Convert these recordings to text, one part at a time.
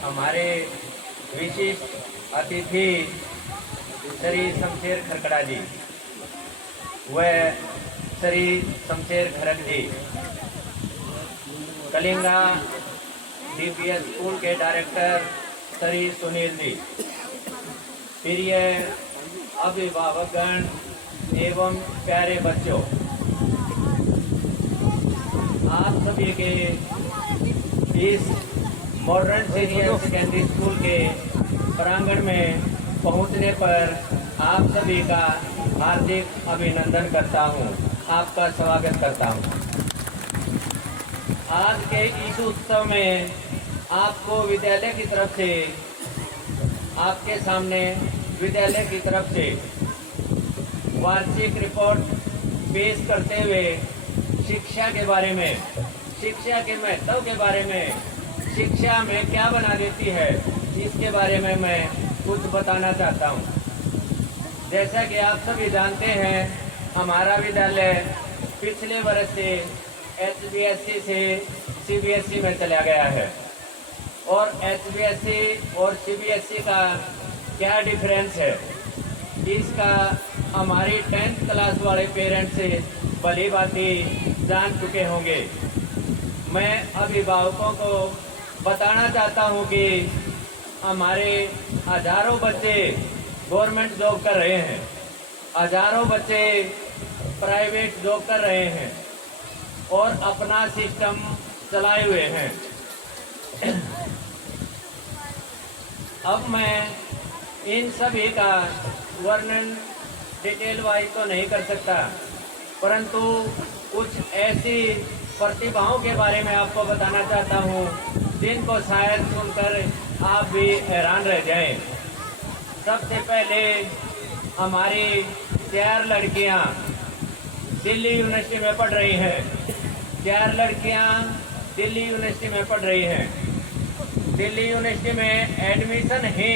हमारे विशिष्ट अतिथि श्री शमशेर खरकड़ा जी व श्री शमशेर खरक जी, कलिंगा डीपीएस स्कूल के डायरेक्टर श्री सुनील जी, प्रिय अभिभावकगण एवं प्यारे बच्चों, आप सभी के इस मॉडर्न सीनियर सेकेंडरी स्कूल के प्रांगण में पहुंचने पर आप सभी का हार्दिक अभिनंदन करता हूं, आपका स्वागत करता हूं। आज के इस उत्सव में आपको विद्यालय की तरफ से, आपके सामने विद्यालय की तरफ से वार्षिक रिपोर्ट पेश करते हुए शिक्षा के बारे में, शिक्षा के महत्व के बारे में, शिक्षा में क्या बना देती है, इसके बारे में मैं कुछ बताना चाहता हूँ। जैसा कि आप सभी जानते हैं, हमारा विद्यालय पिछले वर्ष से HBSC से CBSE में चला गया है। और HBSC और CBSE का क्या डिफरेंस है, इसका हमारी 10th क्लास वाले पेरेंट्स से भली भांति जान चुके होंगे। मैं अभिभावकों को बताना चाहता हूं कि हमारे हजारों बच्चे गवर्नमेंट जॉब कर रहे हैं, हजारों बच्चे प्राइवेट जॉब कर रहे हैं और अपना सिस्टम चलाए हुए हैं। अब मैं इन सभी का वर्णन डिटेल वाइज तो नहीं कर सकता, परंतु कुछ ऐसी प्रतिभाओं के बारे में आपको बताना चाहता हूँ जिनको शायद सुनकर आप भी हैरान रह जाएं। सबसे पहले हमारी 4 लड़कियाँ दिल्ली यूनिवर्सिटी में पढ़ रही हैं। 4 लड़कियाँ दिल्ली यूनिवर्सिटी में पढ़ रही हैं। दिल्ली यूनिवर्सिटी में एडमिशन ही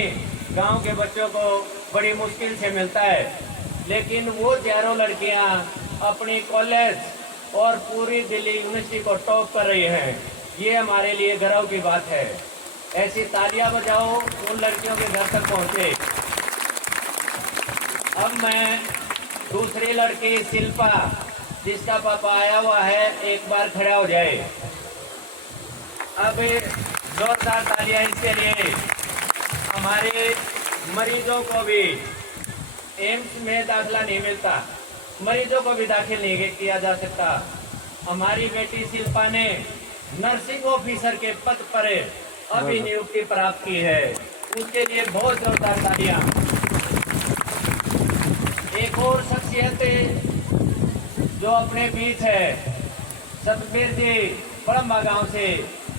गांव के बच्चों को बड़ी मुश्किल से मिलता है, लेकिन वो 4 लड़कियां अपनी कॉलेज और पूरी दिल्ली यूनिवर्सिटी को टॉप कर रही हैं। ये हमारे लिए गर्व की बात है। ऐसी तालियां बजाओ उन लड़कियों के घर तक पहुंचे। अब मैं दूसरी लड़की शिल्पा, जिसका पापा आया हुआ है, एक बार खड़ा हो जाए। अब जोरदार तालियां इसके लिए। हमारे मरीजों को भी एम्स में दाखिला नहीं मिलता, मरीजों को भी दाखिल नहीं किया जा सकता। हमारी बेटी शिल्पा ने नर्सिंग ऑफिसर के पद पर अभी नियुक्ति प्राप्त की है, उसके लिए बहुत जोरदार तालियां। एक और शख्सियत जो अपने बीच है, सतबीर जी बड़म्बा गांव से,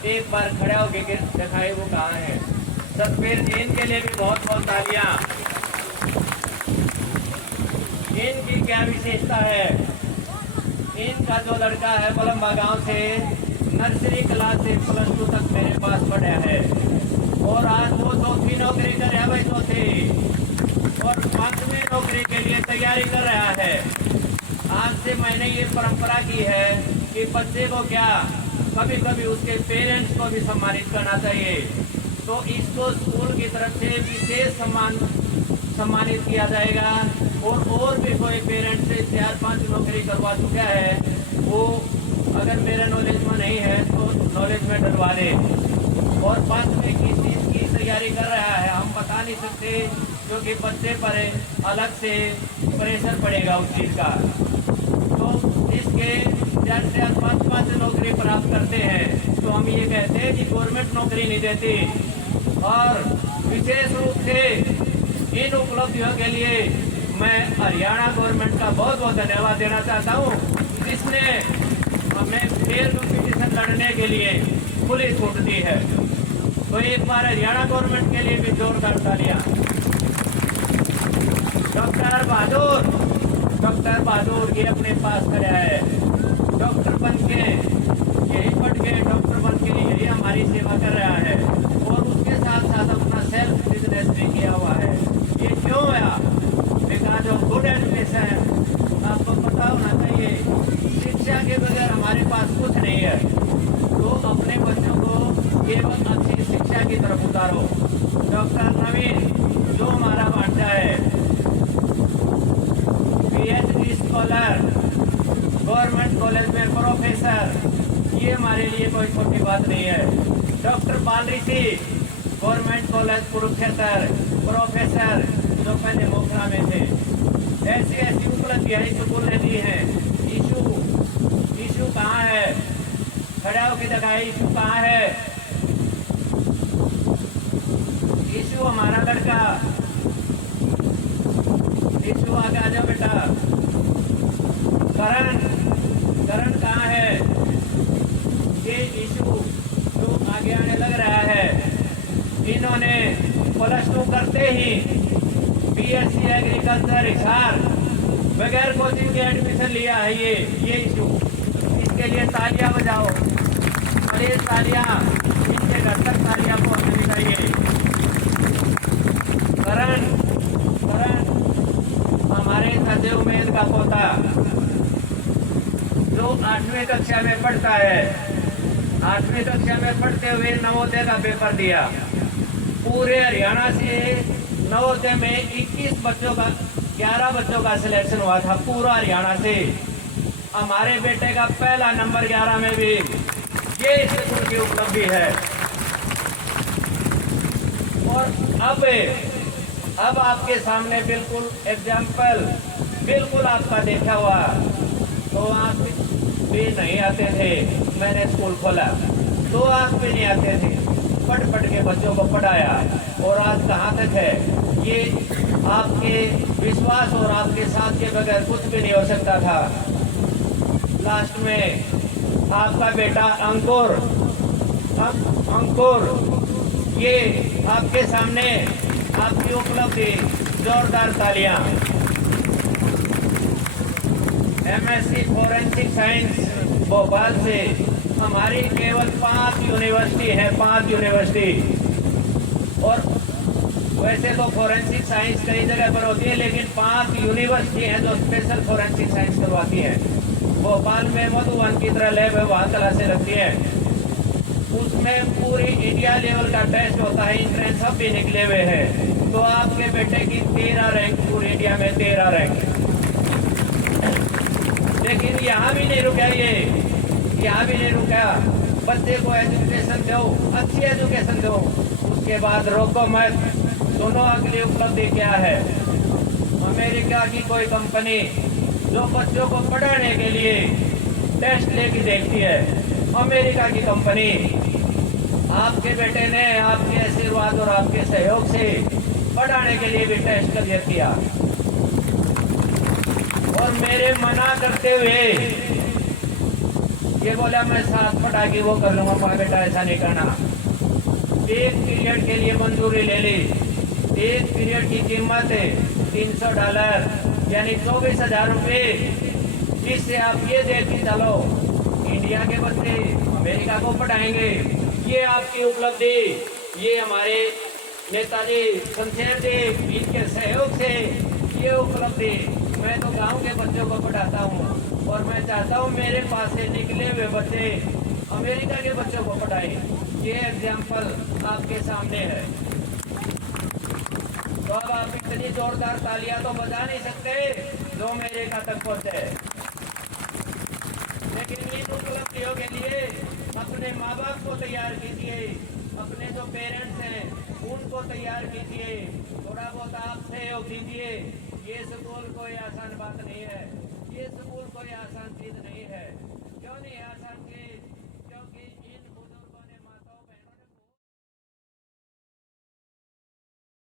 एक बार खड़ा होकर दिखाए वो कहाँ है। सतबीर जी, इनके लिए भी बहुत बहुत तालियां। इनकी क्या विशेषता है, इनका जो लड़का है बलम्बा गांव से नर्सरी क्लास से +2 तक मेरे पास पढ़ा है और आज वो 4थी नौकरी कर रहा है भाई, 4थी और 5वीं नौकरी के लिए तैयारी कर रहा है। आज से मैंने ये परंपरा की है कि बच्चे को क्या, कभी कभी उसके पेरेंट्स को भी सम्मानित करना चाहिए। तो इसको स्कूल की तरफ से विशेष सम्मानित किया जाएगा। और भी कोई पेरेंट्स से 4-5 नौकरी करवा चुका है, वो अगर मेरे नॉलेज में नहीं है तो नॉलेज में डलवा दे। और 5वीं की चीज की तैयारी कर रहा है, हम बता नहीं सकते क्योंकि बच्चे पर अलग से प्रेशर पड़ेगा उस चीज का। तो इसके जैसे 5-5 नौकरी प्राप्त करते हैं तो हम ये कहते हैं कि गवर्नमेंट नौकरी नहीं देती। और विशेष रूप से इन उपलब्धियों के लिए मैं हरियाणा गवर्नमेंट का बहुत बहुत धन्यवाद देना चाहता हूँ, जिसने हमें फेयर कंपटीशन लड़ने के लिए खुली छूट दी है। तो एक बार हरियाणा गवर्नमेंट के लिए भी जोरदार तालियां। डॉक्टर बहादुर ये अपने पास खड़ा है। डॉक्टर बन के यही पढ़ के डॉक्टर बन के यही हमारी सेवा कर रहा है और उसके साथ साथ अपना सेल्फ बिजनेस भी किया हुआ है। ये क्यों है? Because of good education. आपको पता होना चाहिए, शिक्षा के बगैर हमारे पास कुछ नहीं है। तो अपने बच्चों को केवल अच्छी शिक्षा की तरफ उतारो। डॉक्टर नवीन जो हमारा भांजा है, PhD स्कॉलर, गवर्नमेंट कॉलेज में प्रोफेसर, ये हमारे लिए कोई छोटी बात नहीं है। डॉक्टर बाल ऋषि गवर्नमेंट कॉलेज कुरुक्षेत्र प्रोफेसर, जो पहले मोखरा में थे। ऐसी ऐसी उपलब्धियां स्कूल ने दी हैं। ईशु कहाँ है? खड़ा होकर दिखाए, ईशु कहाँ है? ईशु हमारा लड़का, ईशु आगे आ जाओ बेटा। करण कहाँ है? ये ईशु जो आगे आने लग रहा है। इन्होंने +2 करते ही BSc एग्रीकल्चर हिसार बगैर कोचिंग के एडमिशन लिया है। ये ईशु, इसके लिए तालियां बजाओ, अरे तालियां, इनके घर तक तालियां पहुंचनी चाहिए। करण हमारे सदे उम्मीद का पोता, जो 8वीं कक्षा में पढ़ता है। 8वीं कक्षा में पढ़ते हुए नवोदय का पेपर दिया। पूरे हरियाणा से नवोदय में 11 बच्चों का सिलेक्शन हुआ था, पूरा हरियाणा से। हमारे बेटे का पहला नंबर 11 में भी, ये स्कूल की उपलब्धि है। और अब आपके सामने बिल्कुल एग्जाम्पल, बिल्कुल आपका देखा हुआ। तो आप भी नहीं आते थे, मैंने स्कूल खोला तो आप भी नहीं आते थे, पढ़ के बच्चों को पढ़ाया और आज कहाँ तक है। ये आपके विश्वास और आपके साथ के बगैर कुछ भी नहीं हो सकता था। लास्ट में आपका बेटा अंकुर, ये आपके सामने आपकी उपलब्धि, जोरदार तालियां। MSc फॉरेंसिक साइंस भोपाल से। हमारी केवल 5 यूनिवर्सिटी है, 5 यूनिवर्सिटी। और वैसे तो फॉरेंसिक साइंस कई जगह पर होती है, लेकिन 5 यूनिवर्सिटी हैं जो स्पेशल फॉरेंसिक साइंस करवाती हैं। भोपाल में मधुबन की तरह लैब है, वहाँ क्लासें लगती हैं। उसमें पूरी इंडिया लेवल का टेस्ट होता है, इंट्रेंस सब भी निकले हुए हैं। तो आपके बेटे की 13 रैंक, पूरी इंडिया में 13 रैंक। लेकिन यहाँ भी नहीं रुका, यहाँ भी नहीं रुका। बच्चे को एजुकेशन दो, अच्छी एजुकेशन दो, उसके बाद रोको मत। सुनो अगली उपलब्धि क्या है। अमेरिका की कोई कंपनी जो बच्चों को पढ़ाने के लिए टेस्ट लेके देखती है, अमेरिका की कंपनी, आपके बेटे ने आपके आशीर्वाद और आपके सहयोग से पढ़ाने के लिए भी टेस्ट कर किया। और मेरे मना करते हुए ये बोला मैं 7 पटाखे वो कर लूंगा। माँ बेटा ऐसा नहीं करना। 1 पीरियड के लिए मंजूरी ले ली। 1 पीरियड की कीमत है $300, यानी 24,000 रुपये। जिससे आप ये देखते चलो, इंडिया के बच्चे अमेरिका को पढ़ाएंगे। ये आपकी उपलब्धि, ये हमारे नेताजी शमशेर जी, इनके सहयोग से ये उपलब्धि। मैं तो गांव के बच्चों को पढ़ाता हूँ और मैं चाहता हूँ मेरे पास से निकले हुए बच्चे अमेरिका के बच्चों को पढ़ाएं। ये एग्जाम्पल आपके सामने है। तो अब आप इतनी जोरदार तालियां तो बजा नहीं सकते जो अमेरिका तक पहुंचे। लेकिन इन उपलब्धियों के लिए अपने माँ बाप को तैयार कीजिए, अपने जो पेरेंट्स हैं उनको तैयार कीजिए, थोड़ा बहुत आप सहयोग दीजिए। ये स्कूल कोई आसान बात नहीं है, ये स्कूल कोई आसान चीज नहीं है। क्यों नहीं आसान?